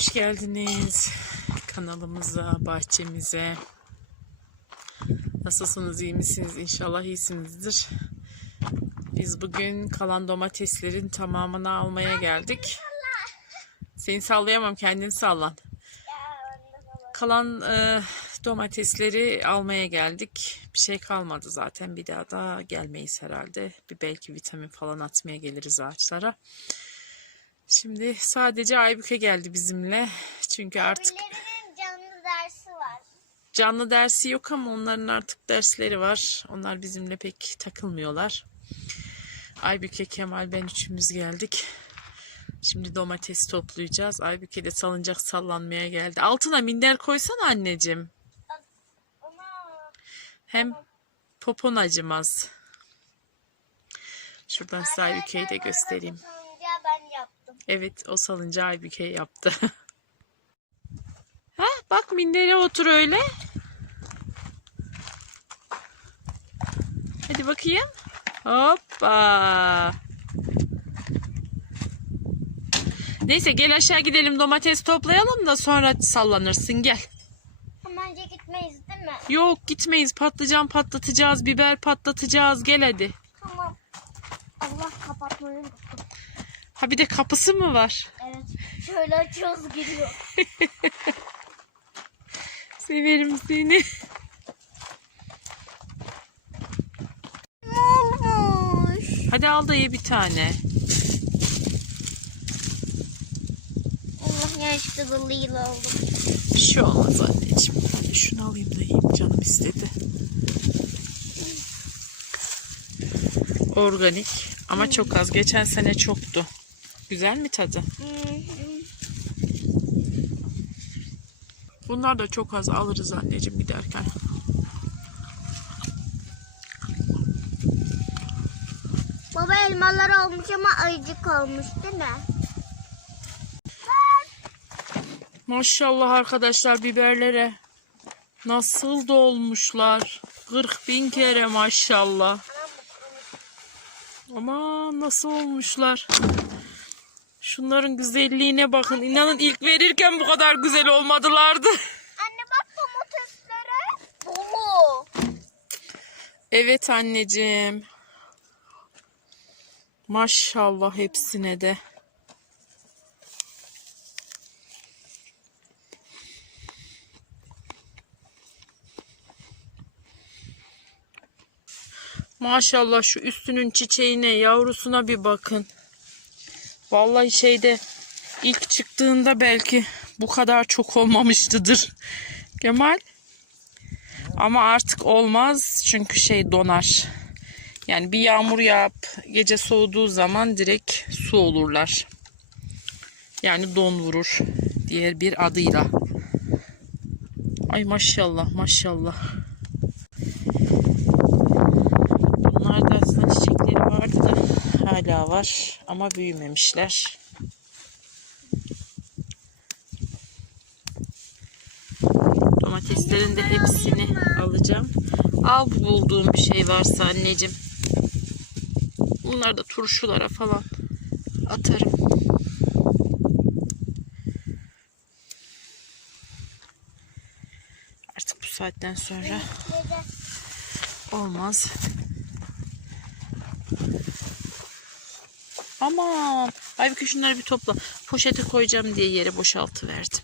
Hoş geldiniz kanalımıza, bahçemize. Nasılsınız, iyi misiniz? İnşallah iyisinizdir. Biz bugün kalan domateslerin tamamını almaya geldik. Seni sallayamam, kendini sallan. Kalan e, domatesleri almaya geldik. Bir şey kalmadı zaten. Bir daha da gelmeyiz herhalde. Bir belki vitamin falan atmaya geliriz ağaçlara. Şimdi sadece Aybüke geldi bizimle. Çünkü artık canlı dersi var. canlı dersi yok ama onların artık dersleri var. Onlar bizimle pek takılmıyorlar. Aybüke, Kemal, ben üçümüz geldik. Şimdi domates toplayacağız. Aybüke de salıncak sallanmaya geldi. Altına minder koysana anneciğim. Hem popon acımaz. Şuradan size Aybüke'yi de göstereyim. Evet o salıncağı Aybüke yaptı. ha bak mindere otur öyle. Hadi bakayım. Hoppa. Neyse gel aşağı gidelim domates toplayalım da sonra sallanırsın gel. Hemen gitmeyiz değil mi? Yok gitmeyiz patlıcan patlatacağız biber patlatacağız gel hadi. Tamam. Allah kapatmayı. Ha bir de kapısı mı var? Evet. Şöyle açıyoruz giriyor. Severim seni. Ne olmuş? Hadi al da ye bir tane. Allah yanlışlıkla lila oldum. Bir şey olmaz anneciğim. De şunu alayım da yiyeyim canım istedi. Organik ama çok az. Geçen sene çoktu. Güzel mi tadı? Bunlar da çok az alırız anneciğim giderken. Baba elmalar olmuş ama ayıcık olmuş değil mi? Maşallah arkadaşlar biberlere. Nasıl dolmuşlar. 40 bin kere maşallah. Ama nasıl olmuşlar. Şunların güzelliğine bakın. İnanın ilk verirken bu kadar güzel olmadılardı. Anne bak domateslere. Dolu. Evet anneciğim. Maşallah hepsine de. Maşallah şu üstünün çiçeğine, yavrusuna bir bakın. Vallahi şeyde ilk çıktığında belki bu kadar çok olmamıştıdır. Kemal. Ama artık olmaz çünkü şey donar. Yani bir yağmur yağıp gece soğuduğu zaman direkt su olurlar. Yani don vurur diğer bir adıyla. Ay maşallah maşallah. Bunlarda aslında çiçekleri vardı da hala var ama büyümemişler. Domateslerin de hepsini alacağım. Al bulduğum bir şey varsa anneciğim. Bunları da turşulara falan atarım. Artık bu saatten sonra olmaz. Aman. Halbuki şunları bir topla. Poşete koyacağım diye yere boşaltıverdim.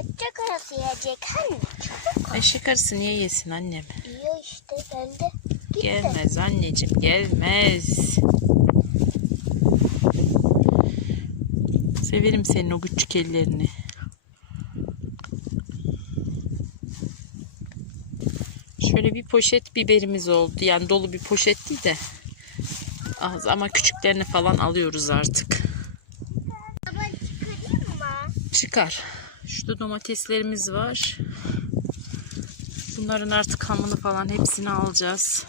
Ötecek arası yiyecek anne. Eşek arısı niye yesin annem? Yiyor işte geldi. Gitti. Gelmez anneciğim gelmez. Severim senin o küçük ellerini. Şöyle bir poşet biberimiz oldu. Yani dolu bir poşet değil de az ama küçüklerini falan alıyoruz artık. Baba çıkarayım mı? Çıkar. Şurada domateslerimiz var. Bunların artık hamını falan hepsini alacağız.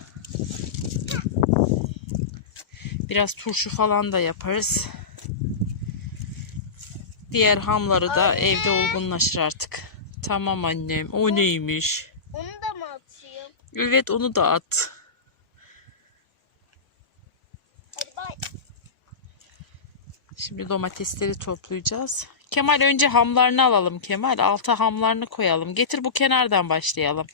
Biraz turşu falan da yaparız. Diğer hamları da evde olgunlaşır artık. Tamam annem. O neymiş? Onu da mı atayım? Evet onu da at. Hadi bay. Şimdi domatesleri toplayacağız. Kemal önce hamlarını alalım Kemal. Alta hamlarını koyalım. Getir bu kenardan başlayalım.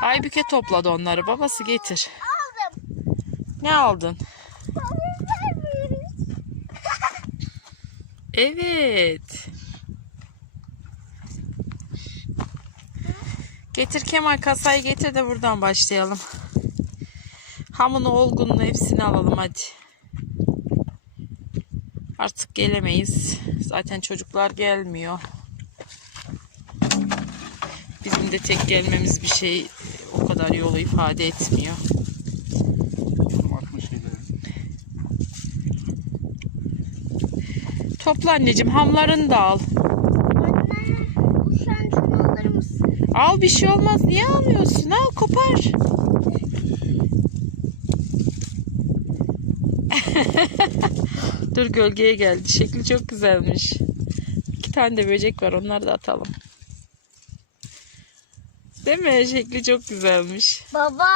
Aybüke topladı onları. Babası getir. Aldım. Ne aldın? Evet. Getir Kemal kasayı getir de buradan başlayalım. Hamını olgununu hepsini alalım hadi. Artık gelemeyiz. Zaten çocuklar gelmiyor. Bizim de tek gelmemiz bir şey o kadar yolu ifade etmiyor. Topla anneciğim hamlarını da al. Anne, an şunu alır mısın? Al bir şey olmaz. Niye almıyorsun? Al kopar. Dur gölgeye geldi. Şekli çok güzelmiş. İki tane de böcek var. Onları da atalım. Değil mi? Şekli çok güzelmiş. Baba.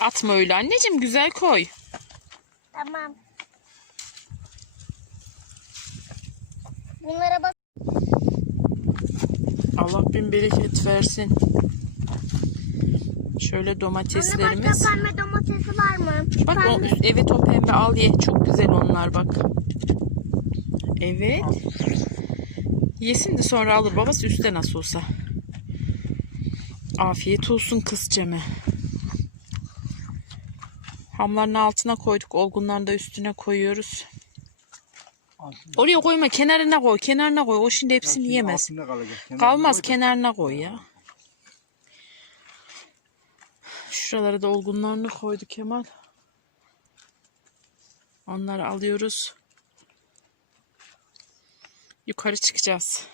Atma öyle anneciğim. Güzel koy. Tamam. Bunlara bak. Allah bin bereket versin. Şöyle Anne domateslerimiz. başka pembe domatesi var mı? Bak o Pembe- üst, evet o pembe al ye. Çok güzel onlar bak. Evet. Yesin de sonra alır. Babası üstte nasıl olsa. Afiyet olsun kızceme. Hamların altına koyduk. Olgunlarını da üstüne koyuyoruz. Oraya koyma. Kenarına koy. Kenarına koy. O şimdi hepsini yemez. Altında kalacak. Kenarına Kalmaz koy da. kenarına koy ya. Şuralara da olgunlarını koyduk Kemal. Onları alıyoruz. Yukarı çıkacağız.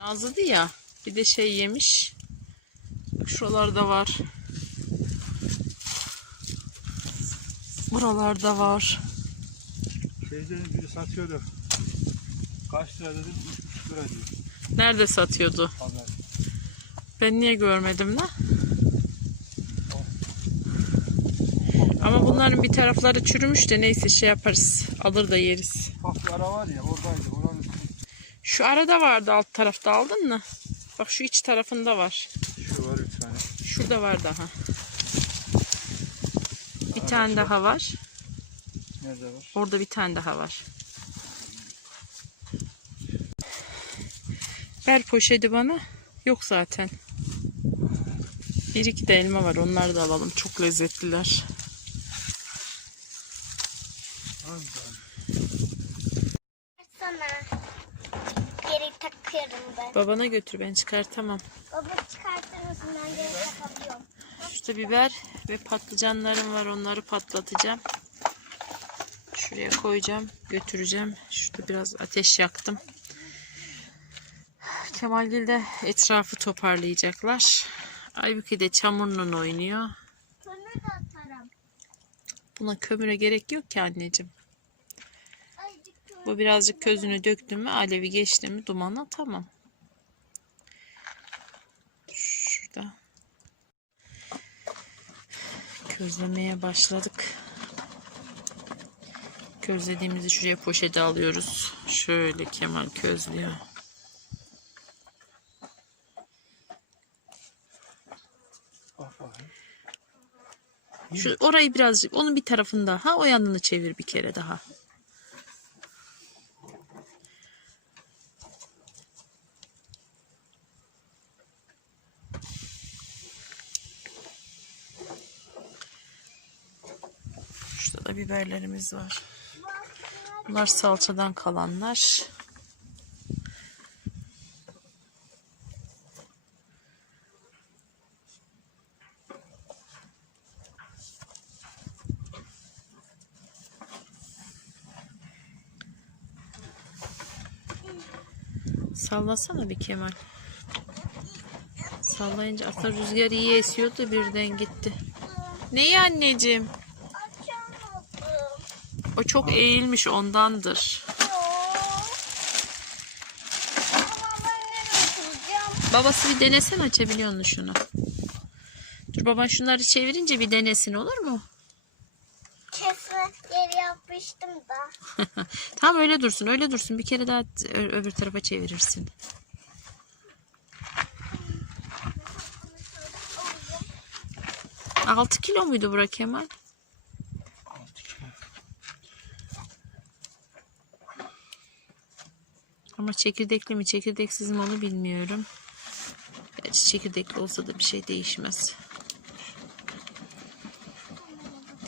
Azıdı ya. Bir de şey yemiş. Şuralarda var. Buralarda var. Teyzenin biri satıyordu. Kaç lira dedim? 3,5 lira diyor. Nerede satıyordu? Pazar. Ben niye görmedim lan? Ama bunların bir tarafları çürümüş de neyse şey yaparız. Alır da yeriz. Bak bir ara var ya oradaydı. Oranın Şu arada vardı alt tarafta aldın mı? Bak şu iç tarafında var. şu var 3 tane. Şurada var daha. Bir tane daha var. Nerede var? Orada bir tane daha var. Ver poşeti bana. Yok zaten. Bir iki de elma var. Onları da alalım. Çok lezzetliler. Sana. Geri takıyorum ben. Babana götür ben çıkartamam. Baba çıkartır mısın? Ben geri takabiliyorum. Şurada biber ve patlıcanlarım var. Onları patlatacağım. Şuraya koyacağım. Götüreceğim. Şurada biraz ateş yaktım. Kemalgil de etrafı toparlayacaklar. Aybüke de çamurla oynuyor. Kömür de atarım. Buna kömüre gerek yok ki anneciğim. Bu birazcık közünü döktüm mü alevi geçti mi dumana tamam. Şurada. Közlemeye başladık. Közlediğimizi şuraya poşete alıyoruz. Şöyle Kemal közlüyor. Şu orayı birazcık onun bir tarafında ha o yanını çevir bir kere daha. Şurada da biberlerimiz var. Bunlar salçadan kalanlar. Sallasana bir Kemal. Sallayınca aslında rüzgar iyi esiyordu birden gitti. Neyi anneciğim? O çok eğilmiş ondandır. Babası bir denesen açabiliyor musun şunu? Dur baban şunları çevirince bir denesin olur mu? Kesmetleri yapmıştım da. tamam öyle dursun öyle dursun. Bir kere daha öbür tarafa çevirirsin. Altı kilo muydu bura Kemal? Ama çekirdekli mi çekirdeksiz mi onu bilmiyorum. Gerçi çekirdekli olsa da bir şey değişmez.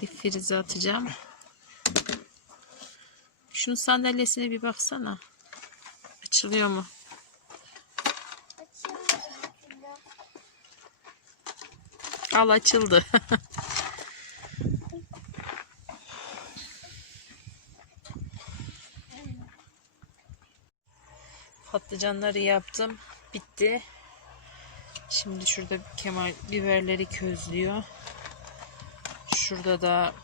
Difrize atacağım. Şunun sandalyesine bir baksana. Açılıyor mu? Al açıldı. Patlıcanları yaptım. Bitti. Şimdi şurada Kemal biberleri közlüyor. Şurada da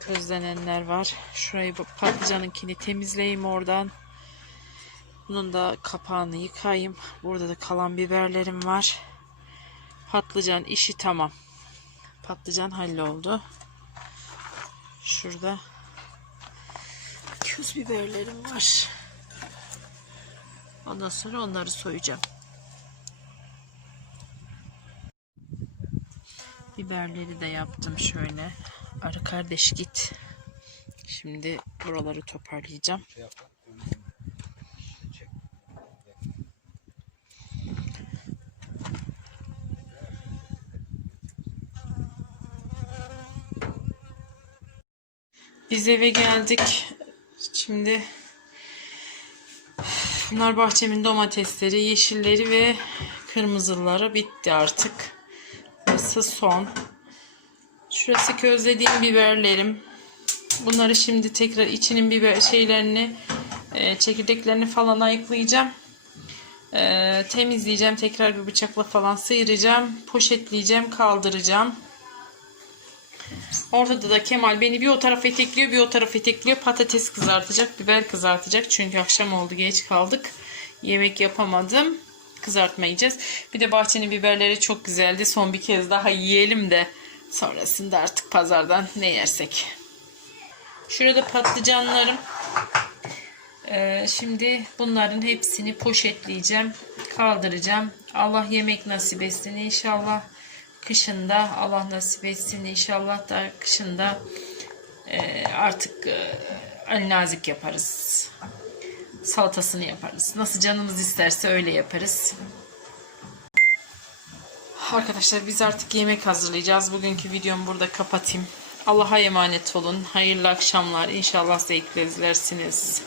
közlenenler var. Şurayı patlıcanınkini temizleyeyim oradan. Bunun da kapağını yıkayayım. Burada da kalan biberlerim var. Patlıcan işi tamam. Patlıcan halloldu. Şurada köz biberlerim var. Ondan sonra onları soyacağım. Biberleri de yaptım şöyle. Arı kardeş git. Şimdi buraları toparlayacağım. Biz eve geldik. Şimdi bunlar bahçemin domatesleri, yeşilleri ve kırmızıları bitti artık. Burası son. Şurası közlediğim biberlerim. Bunları şimdi tekrar içinin biber şeylerini, e, çekirdeklerini falan ayıklayacağım. E, temizleyeceğim. Tekrar bir bıçakla falan sıyıracağım. Poşetleyeceğim, kaldıracağım. Ortada da Kemal beni bir o tarafa itekliyor bir o tarafa itekliyor. Patates kızartacak, biber kızartacak. Çünkü akşam oldu geç kaldık. Yemek yapamadım. Kızartma yiyeceğiz. Bir de bahçenin biberleri çok güzeldi. Son bir kez daha yiyelim de sonrasında artık pazardan ne yersek. Şurada patlıcanlarım. Ee, şimdi bunların hepsini poşetleyeceğim. Kaldıracağım. Allah yemek nasip etsin inşallah kışında Allah nasip etsin inşallah da kışında e, artık e, Ali Nazik yaparız. Salatasını yaparız. Nasıl canımız isterse öyle yaparız. Arkadaşlar biz artık yemek hazırlayacağız. Bugünkü videomu burada kapatayım. Allah'a emanet olun. Hayırlı akşamlar. İnşallah zevkle izlersiniz.